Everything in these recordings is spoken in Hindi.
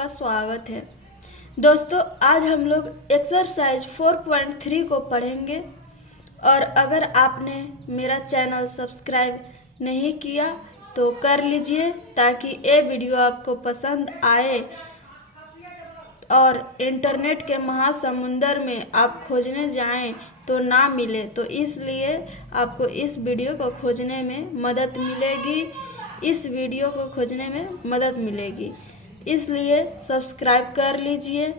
आपका स्वागत है। दोस्तों, आज हम लोग एक्सरसाइज 4.3 को पढ़ेंगे और अगर आपने मेरा चैनल सब्सक्राइब नहीं किया तो कर लीजिए ताकि ये वीडियो आपको पसंद आए और इंटरनेट के महासमुंदर में आप खोजने जाएं तो ना मिले, तो इसलिए आपको इस वीडियो को खोजने में मदद मिलेगी। इसलिए सब्सक्राइब कर लीजिए।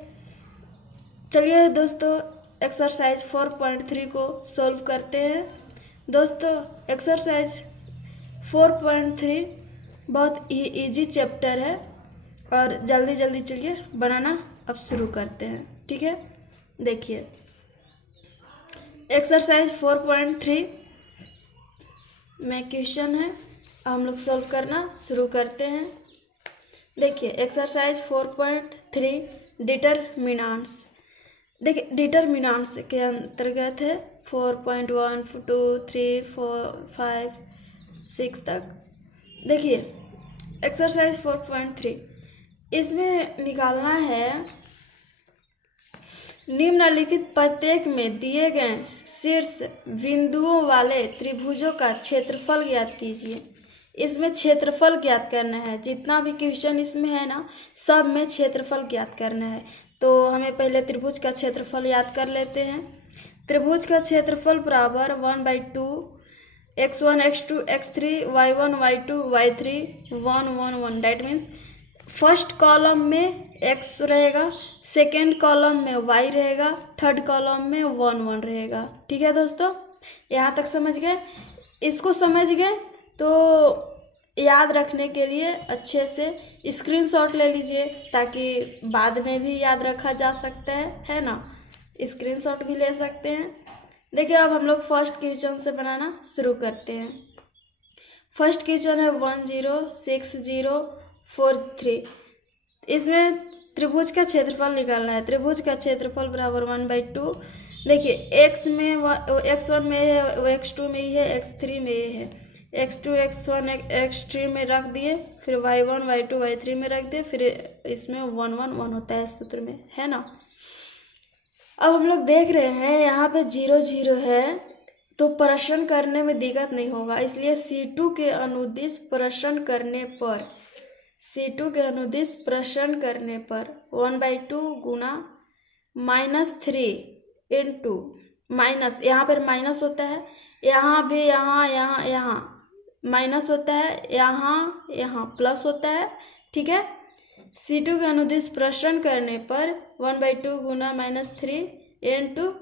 चलिए दोस्तों, एक्सरसाइज 4.3 को सॉल्व करते हैं। दोस्तों, एक्सरसाइज 4.3 बहुत ही इजी चैप्टर है और जल्दी चलिए बनाना अब शुरू करते हैं। ठीक है, देखिए एक्सरसाइज 4.3 में क्वेश्चन है, हम लोग सॉल्व करना शुरू करते हैं। देखिए एक्सरसाइज 4.3 डिटरमिनेंट्स। देखिए डिटरमिनेंट्स के अंतर्गत है 4.1, 2, 3, 4, 5, 6 तक। देखिए एक्सरसाइज 4.3 इसमें निकालना है निम्नलिखित प्रत्येक में दिए गए शीर्ष बिंदुओं वाले त्रिभुजों का क्षेत्रफल ज्ञात कीजिए। इसमें क्षेत्रफल ज्ञात करना है, जितना भी क्वेश्चन इसमें है ना सब में क्षेत्रफल ज्ञात करना है। तो हमें पहले त्रिभुज का क्षेत्रफल याद कर लेते हैं। त्रिभुज का क्षेत्रफल बराबर 1/2 x1 x2 x3 y1 y2 y3 1 1 1। That means first column में x रहेगा, सेकेंड कॉलम में y रहेगा, थर्ड कॉलम में 1 1 रहेगा। ठीक है दोस्तों, यहाँ तक समझ गए। इसको समझ गए तो याद रखने के लिए अच्छे से स्क्रीनशॉट ले लीजिए ताकि बाद में भी याद रखा जा सकता है ना। स्क्रीनशॉट भी ले सकते हैं। देखिए अब हम लोग फर्स्ट क्वेश्चन से बनाना शुरू करते हैं। फर्स्ट क्वेश्चन है 1 0 6 0 4 3। इसमें त्रिभुज का क्षेत्रफल निकालना है। त्रिभुज का क्षेत्रफल बराबर 1/2। देखिए x1 में है, x2 में ही है, x3 में ये है। x2 x1 x3 में रख दिए, फिर y1 y2 y3 में रख दिए, फिर इसमें 1 1 1 होता है सूत्र में, है ना। अब हम लोग देख रहे हैं यहाँ पे 0 0 है तो प्रश्न करने में दिक्कत नहीं होगा, इसलिए C2 के अनुदिश प्रश्न करने पर 1/2 गुना -3 इंटू माइनस, यहाँ पर माइनस होता है, यहाँ भी यहाँ माइनस होता है, यहाँ प्लस होता है। ठीक है, C2 के अनुदिश प्रश्न करने पर 1/2 गुना -3 इंटू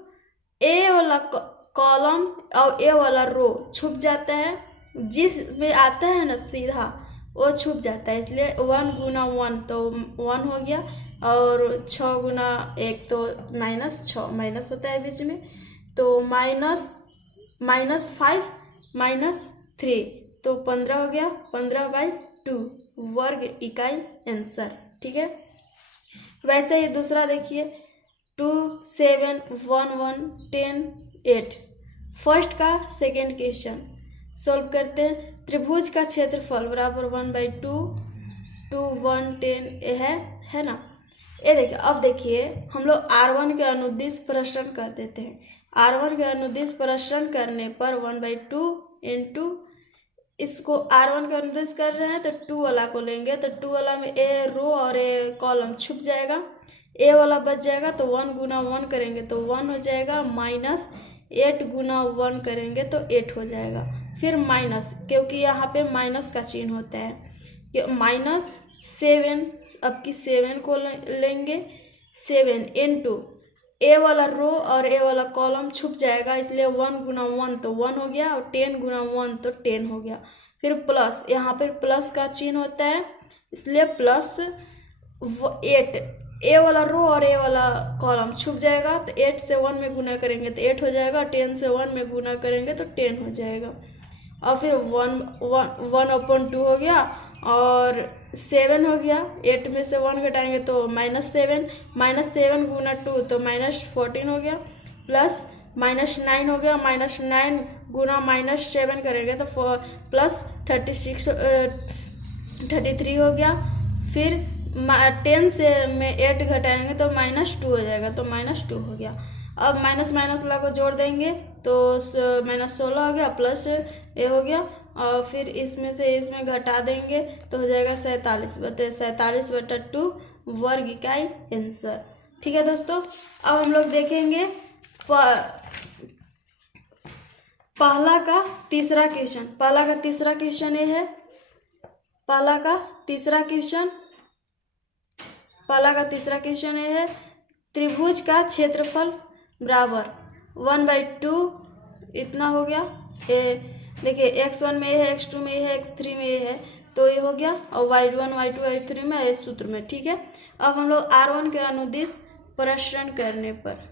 ए वाला कॉलम और ए वाला रो छुप जाता है, जिसमें आता है ना सीधा वो छुप जाता है, इसलिए 1 गुना 1 तो 1 हो गया और 6 गुना 1 तो -6 माइनस होता है बीच में, तो -5 -3 तो 15 हो गया, 15/2 वर्ग इकाई आंसर। ठीक है, वैसे ही दूसरा देखिए 2 7 1 1 10 8। फर्स्ट का सेकेंड क्वेश्चन सॉल्व करते हैं। त्रिभुज का क्षेत्रफल बराबर 1/2 2 1 10 है ना। ये देखिए, अब देखिए हम लोग R1 के अनुदिश प्रश्न कर देते हैं। R1 के अनुदिश प्रश्न करने पर 1/2 इंटू, इसको R1 का अनुदिश कर रहे हैं तो 2 वाला को लेंगे, तो 2 वाला में ए रो और ए कॉलम छुप जाएगा, ए वाला बच जाएगा, तो 1 गुना 1 करेंगे तो 1 हो जाएगा, -8 गुना 1 करेंगे तो 8 हो जाएगा, फिर माइनस, क्योंकि यहाँ पे माइनस का चिन्ह होता है, -7, अब की 7 को लेंगे, 7 इंटू ए वाला रो और ए वाला कॉलम छुप जाएगा, इसलिए 1 गुना 1 तो 1 हो गया और 10 गुना 1 तो 10 हो गया, फिर प्लस, यहाँ पे प्लस का चिन्ह होता है इसलिए +8, ए वाला रो और ए वाला कॉलम छुप जाएगा, तो 8 से 1 में गुना करेंगे तो 8 हो जाएगा, 10 से 1 में गुना करेंगे तो 10 हो जाएगा, और फिर 1/2 हो गया और 7 हो गया, 8 में से 1 घटाएंगे तो -7 गुना 2 तो -14 हो गया, प्लस -9 हो गया, -9 गुना -7 करेंगे तो +33 हो गया, फिर 10 से में 8 घटाएंगे तो -2 हो जाएगा, तो -2 हो गया। अब माइनस माइनस वाला को जोड़ देंगे तो -16 हो गया, प्लस ये हो गया, और फिर इसमें से इसमें घटा देंगे तो हो जाएगा 47/2 वर्ग इकाई आंसर। ठीक है दोस्तों, अब हम लोग देखेंगे पहला का तीसरा क्वेश्चन। पहला का तीसरा क्वेश्चन ये है, पहला का तीसरा क्वेश्चन ये है, त्रिभुज का क्षेत्रफल बराबर 1/2 इतना हो गया। ये देखिए x1 में ये है, x2 में ये है, x3 में ये है, तो ये हो गया, और y1 y2 y3 में इस सूत्र में। ठीक है, अब हम लोग R1 के अनुदिश प्रसरण करने पर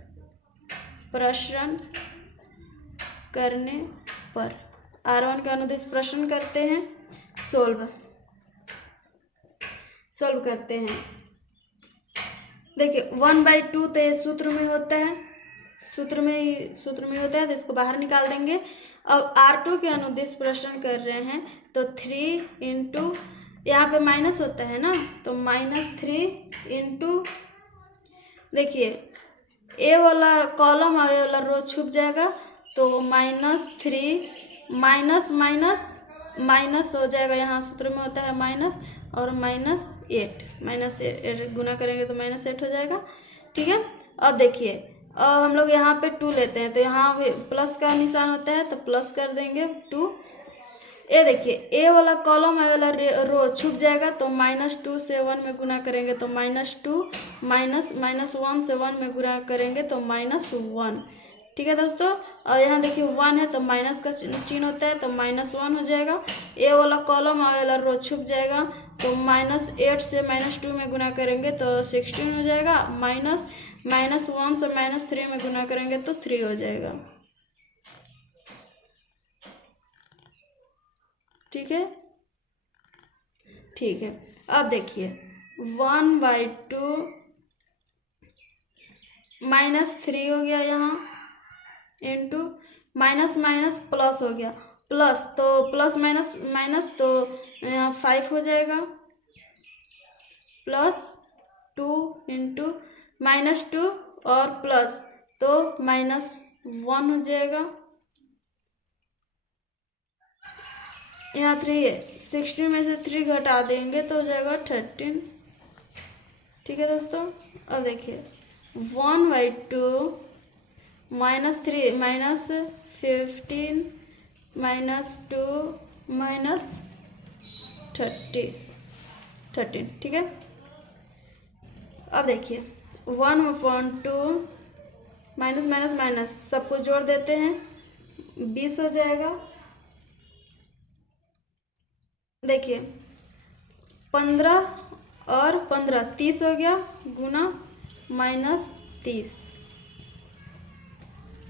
R1 के अनुदिश प्रसरण करते हैं, सोल्व करते हैं। देखिए 1/2 तो ये सूत्र में होता है, सूत्र में होता है, तो इसको बाहर निकाल देंगे। अब R2 के अनुदिश प्रसरण कर रहे हैं तो 3 इंटू, यहाँ पे माइनस होता है ना, तो -3 इंटू, देखिए ए वाला कॉलम और ए वाला रो छुप जाएगा, तो -3 माइनस हो जाएगा, यहाँ सूत्र में होता है माइनस, और -8 गुना करेंगे तो -8 हो जाएगा। ठीक है, अब देखिए, अब हम लोग यहाँ पे 2 लेते हैं, तो यहाँ पे प्लस का निशान होता है, तो प्लस कर देंगे 2। ये देखिए ए वाला कॉलम ए वाला रो छुप जाएगा, तो -2 से 1 में गुना करेंगे तो -2, -1 से 1 में गुना करेंगे तो -1। ठीक है दोस्तों, और यहाँ देखिए 1 है तो माइनस का चिन्ह होता है, तो -1 हो जाएगा। ए वाला कॉलम और वाला रो छुप जाएगा, तो -8 से -2 में गुना करेंगे तो 16 हो जाएगा, -1 से -3 में गुना करेंगे तो 3 हो जाएगा। ठीक है, अब देखिए 1/2 -3 हो गया यहाँ, इंटू माइनस प्लस हो गया, प्लस तो प्लस माइनस तो यहाँ 5 हो जाएगा, +2 इंटू -2 और प्लस तो -1 हो जाएगा। यहाँ 3 है, 16 में से 3 घटा देंगे तो हो जाएगा 13। ठीक है दोस्तों, अब देखिए 1/2 -3 -15 -2 -13। ठीक है, अब देखिए 1/2 माइनस सबको जोड़ देते हैं, 20 हो जाएगा। देखिए 15 और 15 30 हो गया, गुना -30,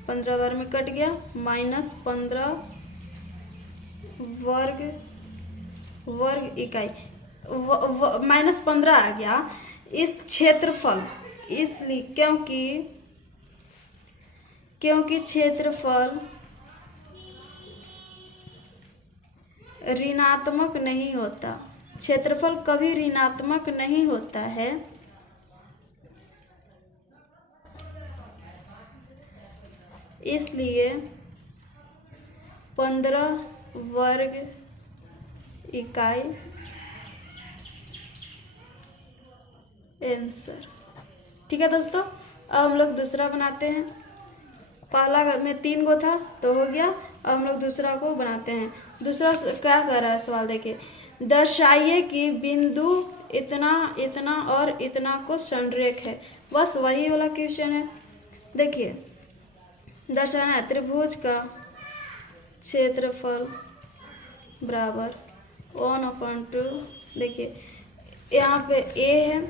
15 बार में कट गया, -15 वर्ग इकाई, -15 आ गया इस क्षेत्रफल, इसलिए क्योंकि क्षेत्रफल ऋणात्मक नहीं होता, क्षेत्रफल कभी ऋणात्मक नहीं होता है, इसलिए 15 वर्ग इकाई आंसर। ठीक है दोस्तों, अब हम लोग दूसरा बनाते हैं। पहला में 3 गो था तो हो गया, अब हम लोग दूसरा को बनाते हैं। दूसरा क्या कर रहा है सवाल, देखिए दर्शाइए कि बिंदु इतना इतना और इतना को संरेख है, बस वही वाला क्वेश्चन है। देखिए दर्शाना है त्रिभुज का क्षेत्रफल बराबर 1/2। देखिए यहाँ पे ए है,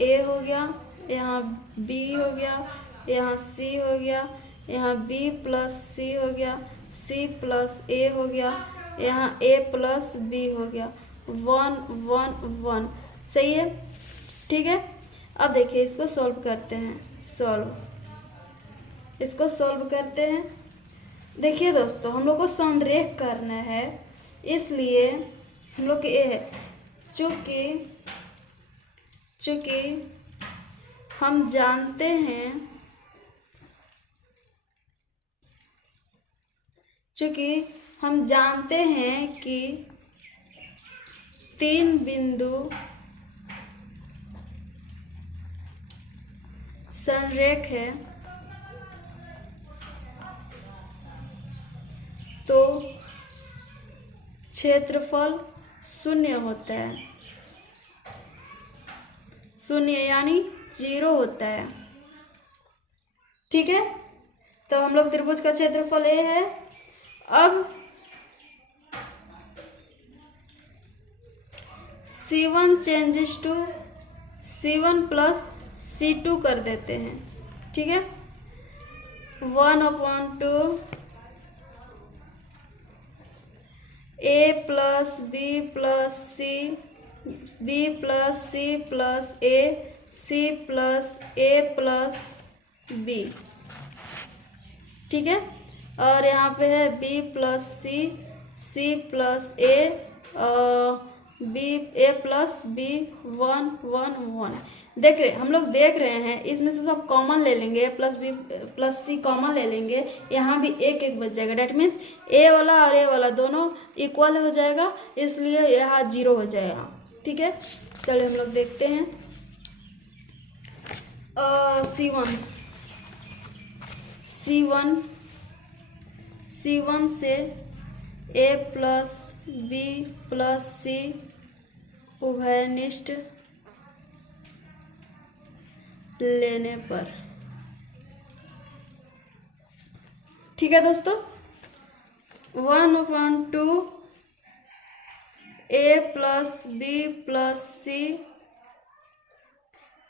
ए हो गया, यहाँ बी हो गया, यहाँ सी हो गया, यहाँ बी प्लस सी हो गया, सी प्लस ए हो गया, यहाँ ए प्लस बी हो गया, 1 1 1। सही है, ठीक है। अब देखिए इसको सॉल्व करते हैं, इसको सॉल्व करते हैं। देखिए दोस्तों हम लोग को संरेख करना है, इसलिए हम लोग के ए है, चूँकि चूँकि हम जानते हैं कि 3 बिंदु संरेख है, तो क्षेत्रफल 0 होता है, 0 यानी 0 होता है। ठीक है, तो हम लोग त्रिभुज का क्षेत्रफल A है। अब C1 changes to C1 plus C2 कर देते हैं। ठीक है, 1/2 A plus B plus C, B plus C plus A, C plus A plus B। ठीक है, और यहाँ पे है B plus C, C plus A, B A plus B, 1 1 1। हम लोग देख रहे हैं, इसमें से सब कॉमन ले लेंगे, A plus B plus C common ले लेंगे, यहाँ भी एक एक बच जाएगा। डेट मीन्स A वाला और A वाला दोनों इक्वल हो जाएगा, इसलिए यहाँ 0 हो जाएगा। ठीक है, चलिए हम लोग देखते हैं। C1 से A plus B plus C उभयनिष्ठ लेने पर। ठीक है दोस्तों, 1/2 A plus B plus C,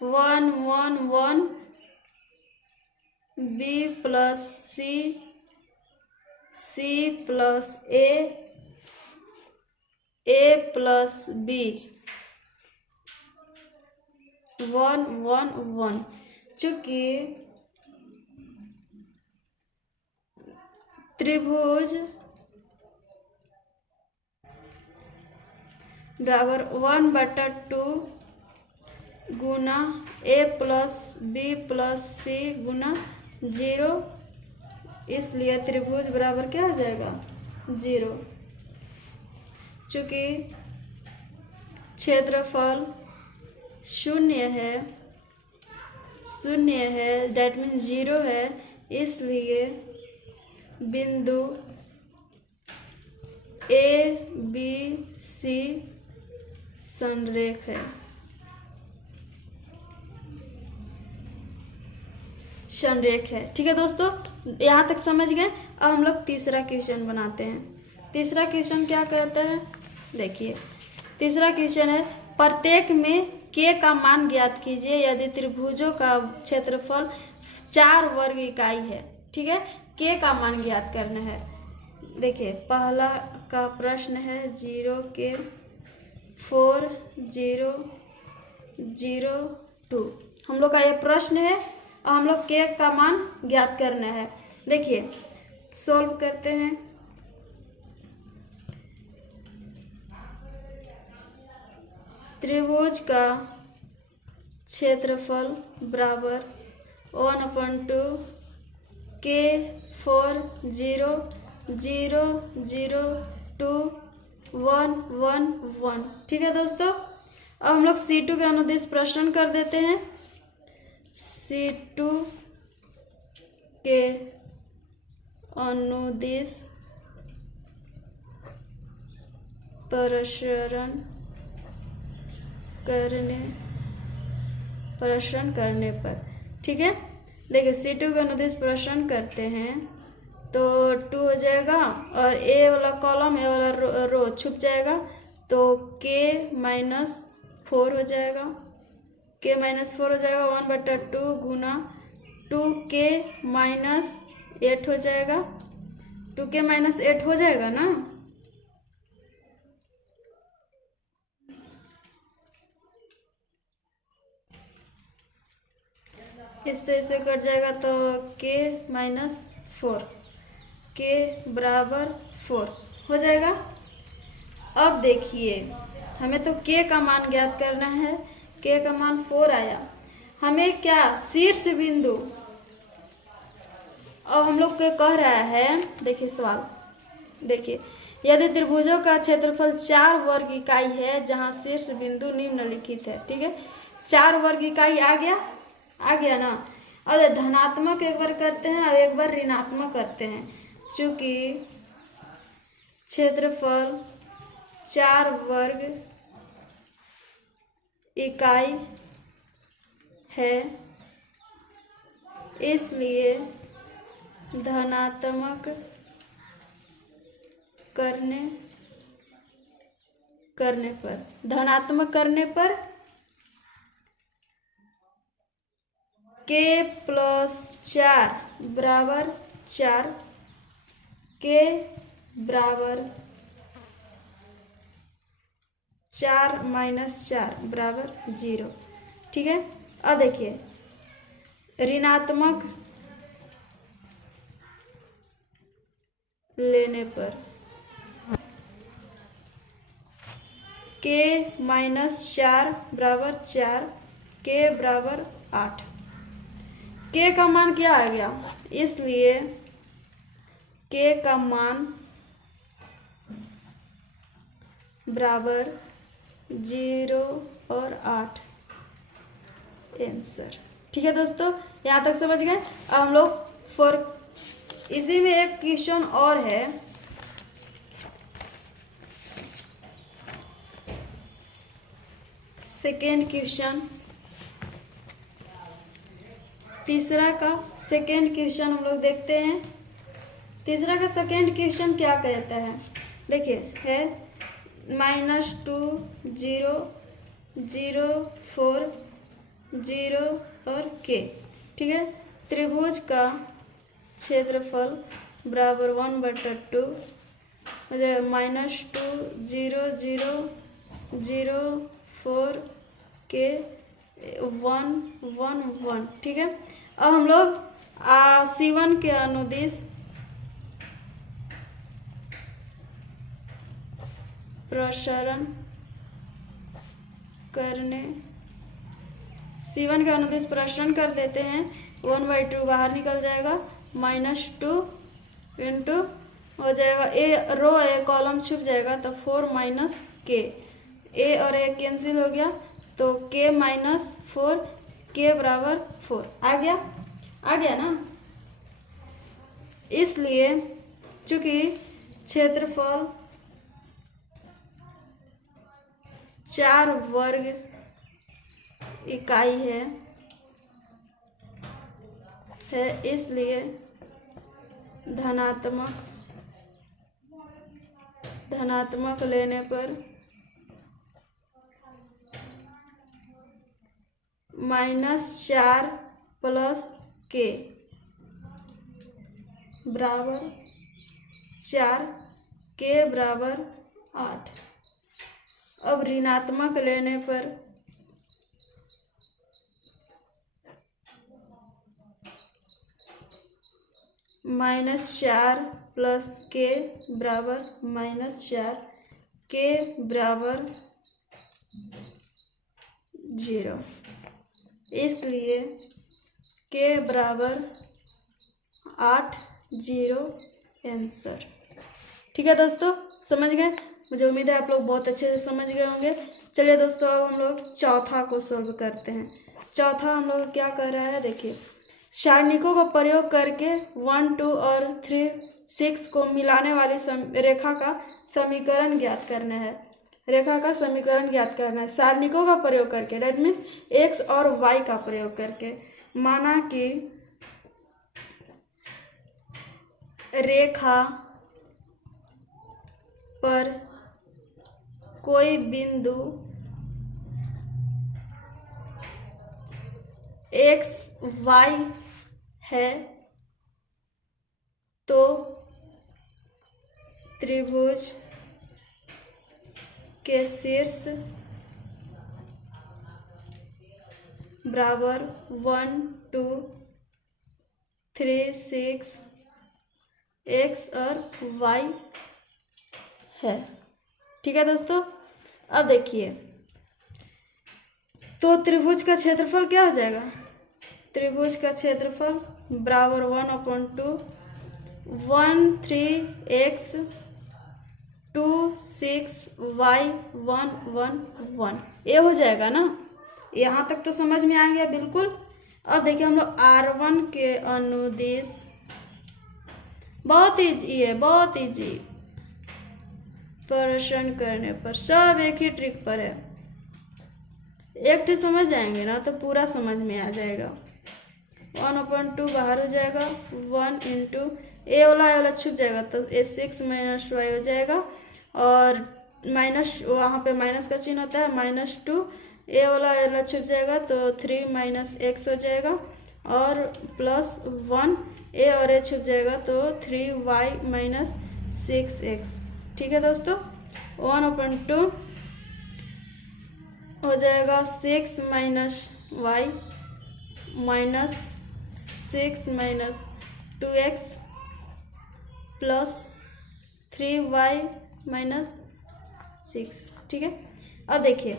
1 1 1 B plus C, C plus A, A plus B, 1 1 1। चूंकि त्रिभुज बराबर 1/2 गुना A plus B plus C गुना 0, इसलिए त्रिभुज बराबर क्या हो जाएगा? 0। चूंकि क्षेत्रफल 0 है, डेट मीन्स 0 है, इसलिए बिंदु A B C संरेख है। ठीक है दोस्तों, यहाँ तक समझ गए। अब हम लोग तीसरा क्वेश्चन बनाते हैं। तीसरा क्वेश्चन क्या कहता है, देखिए। तीसरा क्वेश्चन है, प्रत्येक में K का मान ज्ञात कीजिए यदि त्रिभुजों का क्षेत्रफल 4 वर्ग इकाई है। ठीक है, K का मान ज्ञात करना है। देखिए, पहला का प्रश्न है 0 K 4 0 0 2। हम लोग का ये प्रश्न है और हम लोग K का मान ज्ञात करना है। देखिए, सॉल्व करते हैं। त्रिभुज का क्षेत्रफल बराबर 1/2 K 4 0 0 0 2 1 1 1। ठीक है दोस्तों, अब हम लोग C2 के अनुदिश प्रश्न कर देते हैं। C2 के अनुदिश प्रश्न करने पर। ठीक है, देखिए C2 का अनुदिश प्रश्न करते हैं तो 2 हो जाएगा और A वाला कॉलम A वाला रो छुप जाएगा, तो K -4 हो जाएगा। K -4 हो जाएगा 1/2 गुना 2K -8 हो जाएगा। 2K -8 हो जाएगा ना। इससे इसे कट जाएगा तो K -4, K बराबर 4 हो जाएगा। अब देखिए, हमें तो K का मान ज्ञात करना है। के का मान 4 आया। हमें क्या शीर्ष बिंदु, अब हम लोग को कह रहा है, देखिए सवाल देखिए, यदि त्रिभुजों का क्षेत्रफल 4 वर्ग इकाई है जहां शीर्ष बिंदु निम्नलिखित है। ठीक है, 4 वर्ग इकाई आ गया ना। अब धनात्मक एक बार करते हैं और एक बार ऋणात्मक करते हैं। चूंकि क्षेत्रफल 4 वर्ग इकाई है, इसलिए धनात्मक करने पर k + 4 बराबर 4, k बराबर 4 - 4 बराबर 0। ठीक है, अब देखिए ऋणात्मक लेने पर k - 4 बराबर 4, k बराबर 8। k का मान क्या आ गया, इसलिए k का मान बराबर 0 और 8 आंसर। ठीक है दोस्तों, यहाँ तक समझ गए। अब हम लोग फॉर इसी में एक क्वेश्चन और है। सेकेंड क्वेश्चन, तीसरा का सेकेंड क्वेश्चन हम लोग देखते हैं। तीसरा का सेकेंड क्वेश्चन क्या कहता है, देखिए है -2 0 0 4 0 और k। ठीक है, त्रिभुज का क्षेत्रफल बराबर 1/2 -2 0 0 0 4 k 1 1 1। ठीक है, अब हम लोग C1 के अनुदिश प्रसारण करने, C1 के अनुदिश प्रसारण कर देते हैं। 1/2 बाहर निकल जाएगा, -2 इंटू हो जाएगा ए रो ए कॉलम छुप जाएगा, तो 4 - k, a और a कैंसिल हो गया, तो k - 4, k बराबर 4 आ गया ना। इसलिए चूंकि क्षेत्रफल 4 वर्ग इकाई है, इसलिए धनात्मक लेने पर -4 + k बराबर 4, k बराबर 8। अब ऋणात्मक लेने पर -4 + k बराबर -4, k बराबर 0, इसलिए k बराबर 8 0 आंसर। ठीक है दोस्तों, समझ गए। मुझे उम्मीद है आप लोग बहुत अच्छे से समझ गए होंगे। चलिए दोस्तों, अब हम लोग चौथा को सोल्व करते हैं। चौथा हम लोग क्या कर रहा है, देखिए सारणिकों का प्रयोग करके 1 2 और 3 6 को मिलाने वाली रेखा का समीकरण ज्ञात करना है। सारणिकों का प्रयोग करके, दैट मीन्स x और y का प्रयोग करके। माना कि रेखा पर कोई बिंदु x y है, तो त्रिभुज के शीर्ष बराबर 1 2 3 6 x और y है। ठीक है दोस्तों, अब देखिए तो त्रिभुज का क्षेत्रफल क्या हो जाएगा? त्रिभुज का क्षेत्रफल बराबर 1/2 13x 2 6 y 1 1 1 ये हो जाएगा ना। यहाँ तक तो समझ में आ गया बिल्कुल। अब देखिए हम लोग R1 के अनुदिश, बहुत ईजी है, बहुत ईजी, प्रश्न करने पर सब एक ही ट्रिक पर है। एक तो समझ जाएंगे ना तो पूरा समझ में आ जाएगा। 1/2 बाहर हो जाएगा, 1 इंटू ए वाला छूट जाएगा तो ए 6 माइनस वाई हो जाएगा, और माइनस वहाँ पे माइनस का चिन्ह होता है, -2 ए वाला छूट जाएगा तो 3 माइनस एक्स हो जाएगा, और +1 ए और ए छूट जाएगा तो 3y माइनस 6x। ठीक है दोस्तों, 1/2 हो जाएगा 6 minus Y minus 6 minus 2x plus 3y minus 6। ठीक है, अब देखिए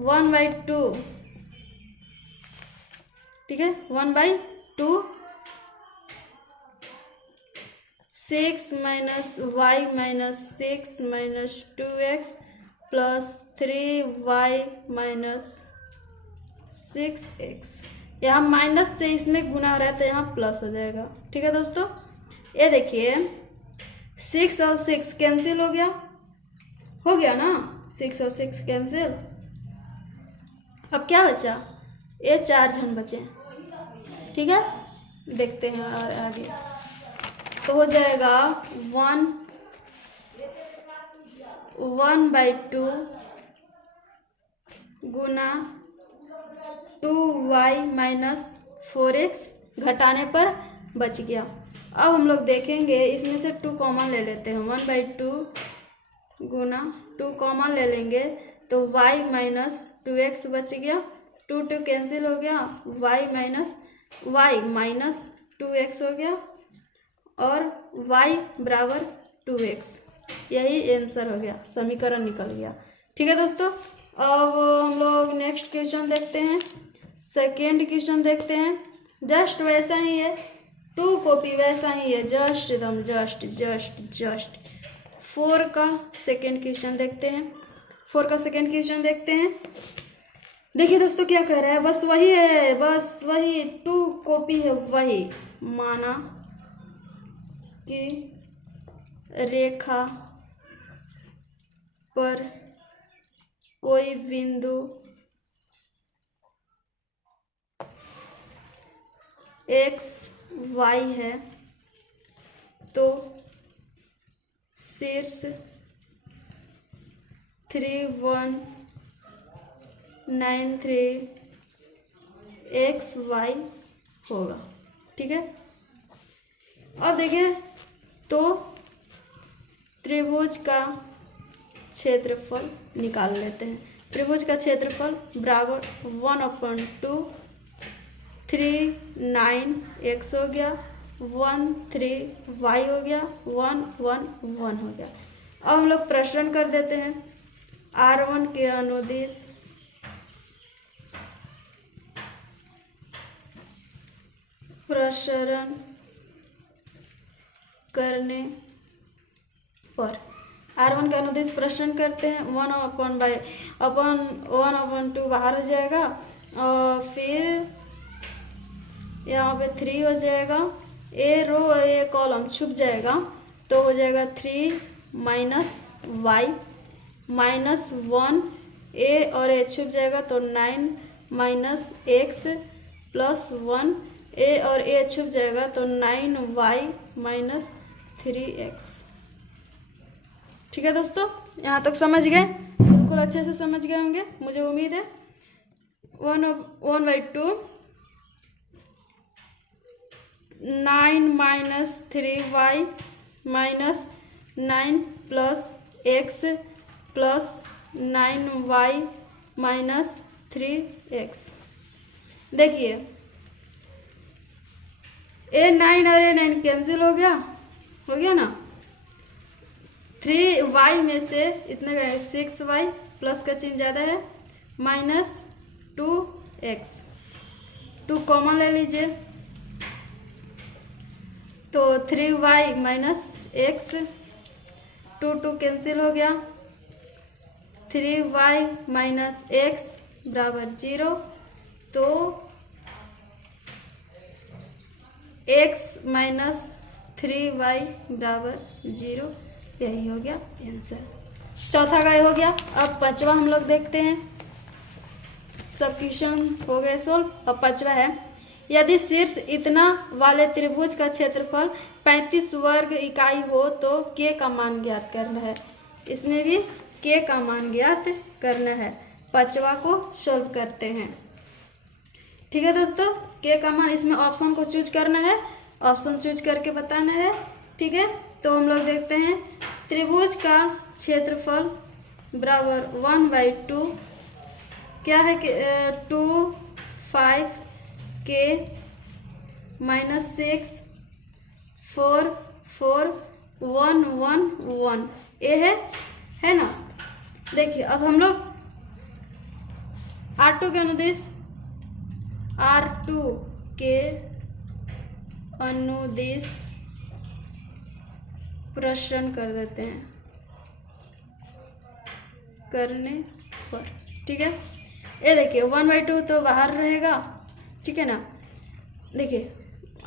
1/2, ठीक है, 1/2 6 minus Y minus 6 minus 2x plus 3y minus 6x। यहाँ माइनस से इसमें गुना हो रहा है तो यहाँ प्लस हो जाएगा। ठीक है दोस्तों, ये देखिए 6 और 6 कैंसिल हो गया ना, 6 और 6 कैंसिल। अब क्या बचा? ये 4 जन बचे। ठीक है, देखते हैं और आगे तो हो जाएगा 1/2 गुना 2y माइनस 4x घटाने पर बच गया। अब हम लोग देखेंगे इसमें से 2 कॉमन ले लेते हैं। 1/2 गुना 2 कॉमन ले लेंगे तो y माइनस 2x बच गया, 2 कैंसिल हो गया, y माइनस 2x हो गया और y बराबर 2x। यही आंसर हो गया, समीकरण निकल गया। ठीक है दोस्तों, अब हम लोग नेक्स्ट क्वेश्चन देखते हैं। सेकेंड क्वेश्चन देखते हैं, जस्ट वैसा ही है, 2 कॉपी वैसा ही है, जस्ट एकदम जस्ट 4 का सेकेंड क्वेश्चन देखते हैं। 4 का सेकेंड क्वेश्चन देखते हैं। देखिए दोस्तों क्या कह रहा है, बस वही है, बस वही 2 कॉपी है वही। माना कि रेखा पर कोई बिंदु x y है तो शीर्ष 3193 XY होगा। ठीक है, अब देखिए तो त्रिभुज का क्षेत्रफल निकाल लेते हैं। त्रिभुज का क्षेत्रफल बराबर 1/2 39x हो गया, 13y हो गया, 1 1 1 हो गया। अब हम लोग प्रश्न कर देते हैं। R1 के अनुदिश प्रसरण करने पर R1 का अनुदिश प्रश्न करते हैं। 1/2 बाहर हो जाएगा और फिर यहाँ पे 3 हो जाएगा, ए रो ए कॉलम छुप जाएगा तो हो जाएगा 3 माइनस वाई माइनस 1 ए और ए छुप जाएगा तो 9 माइनस एक्स प्लस 1 ए और ए छुप जाएगा तो 9y माइनस 3x। ठीक है दोस्तों, यहाँ तक समझ गए? बिल्कुल अच्छे से समझ गए होंगे, मुझे उम्मीद है। 1/2 9 minus 3y minus 9 plus x plus 9y minus 3x। देखिए A9 और A9 कैंसिल हो गया ना। 3y में से इतना 6y प्लस का चिन्ह ज़्यादा है, माइनस 2x, 2 कॉमन ले लीजिए तो 3y माइनस x, 2 कैंसिल हो गया, 3y माइनस x बराबर 0, तो x माइनस 3y बराबर 0, यही हो गया आंसर। चौथा का हो गया। अब पांचवा हम लोग देखते हैं। सब क्वेश्चन हो गए सोल्व। अब पांचवा है, यदि शीर्ष इतना वाले त्रिभुज का क्षेत्रफल 35 वर्ग इकाई हो तो k का मान ज्ञात करना है। इसमें भी k का मान ज्ञात करना है। पांचवा को सोल्व करते हैं। ठीक है दोस्तों, k का मान, इसमें ऑप्शन को चूज करना है, ऑप्शन चूज करके बताना है। ठीक है, तो हम लोग देखते हैं त्रिभुज का क्षेत्रफल बराबर 1/2 क्या है कि 2 5 k माइनस 6 4 4 1 1 1 ये है ना। देखिए अब हम लोग R2 के अनुदिश R2 के अनुदिश प्रश्न कर देते हैं करने पर। ठीक है, ये देखिए 1/2 तो बाहर रहेगा। ठीक है ना, देखिए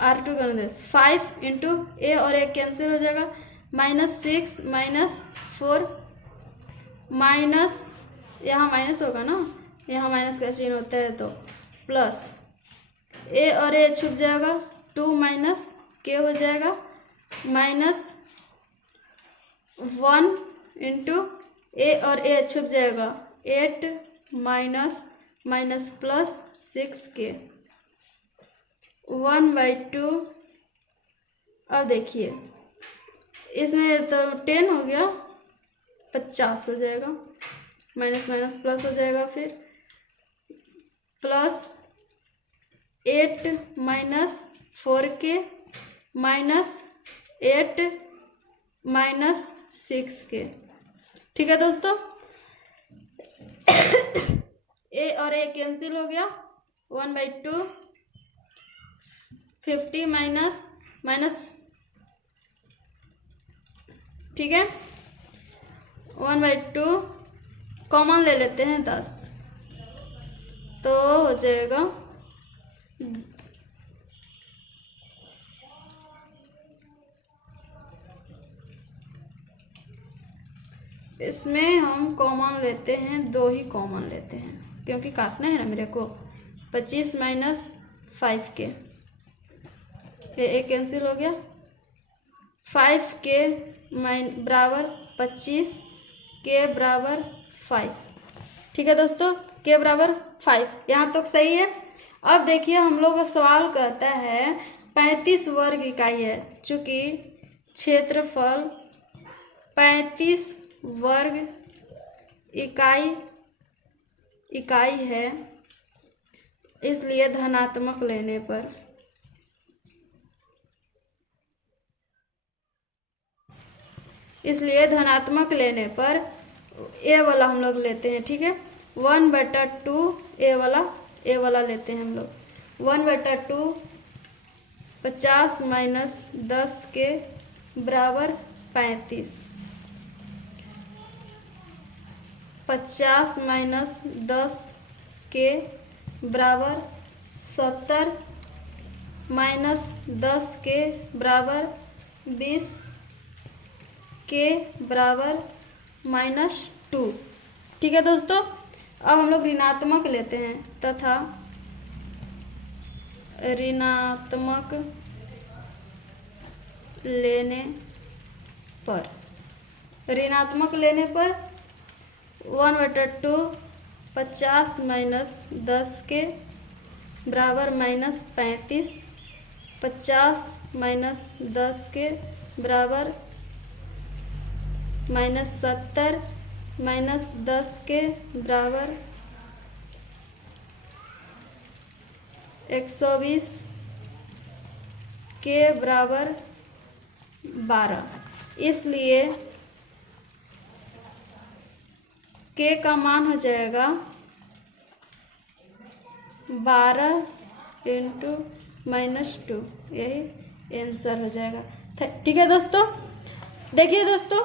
R2 का अनुदेश 5 इंटू ए और ए कैंसिल हो जाएगा, -6 -4 माइनस, यहाँ माइनस होगा ना, यहाँ माइनस का चिन्ह होता है, तो प्लस ए और ए छुप जाएगा, 2 माइनस के हो जाएगा, -1 इंटू ए और ए छुप जाएगा, 8 माइनस प्लस 6k 1/2। अब देखिए इसमें तो 10 हो गया, 50 हो जाएगा, माइनस माइनस प्लस हो जाएगा, फिर plus 8 minus 4k -8 minus 6k। ठीक है दोस्तों, ए और ए कैंसिल हो गया, 1/2 50 माइनस ठीक है, 1/2 कॉमन ले लेते हैं 10, तो हो जाएगा इसमें हम कॉमन लेते हैं, 2 ही कॉमन लेते हैं क्योंकि काटना है ना मेरे को। 25 माइनस 5k, ये कैंसिल हो गया, 5k बराबर 25, k बराबर 5। ठीक है दोस्तों, k बराबर 5 यहाँ तक सही है। अब देखिए हम लोग का सवाल कहता है 35 वर्ग इकाई है, चूंकि क्षेत्रफल 35 वर्ग इकाई है, इसलिए धनात्मक लेने पर ए वाला हम लोग लेते हैं। ठीक है, 1/2 ए वाला लेते हैं हम लोग। 1/2 50 माइनस 10 के बराबर 35, 50 माइनस 10 के बराबर 70 माइनस 10 के बराबर 20 के बराबर -2। ठीक है दोस्तों, अब हम लोग ऋणात्मक लेते हैं तथा ऋणात्मक लेने पर 1/2 50 माइनस 10 के बराबर -35, 50 माइनस 10 के बराबर -70 माइनस 10 के बराबर 120 के बराबर 12। इसलिए k का मान हो जाएगा 12 इंटू -2, यही आंसर हो जाएगा। ठीक है दोस्तों, देखिए दोस्तों,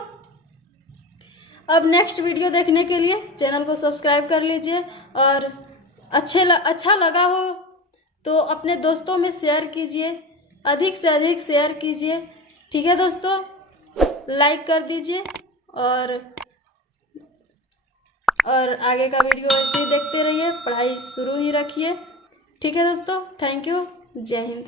अब नेक्स्ट वीडियो देखने के लिए चैनल को सब्सक्राइब कर लीजिए और अच्छा लगा हो तो अपने दोस्तों में शेयर कीजिए, अधिक से अधिक शेयर कीजिए। ठीक है दोस्तों, लाइक कर दीजिए और आगे का वीडियो ऐसे ही देखते रहिए, पढ़ाई शुरू ही रखिए। ठीक है दोस्तों, थैंक यू, जय हिंद।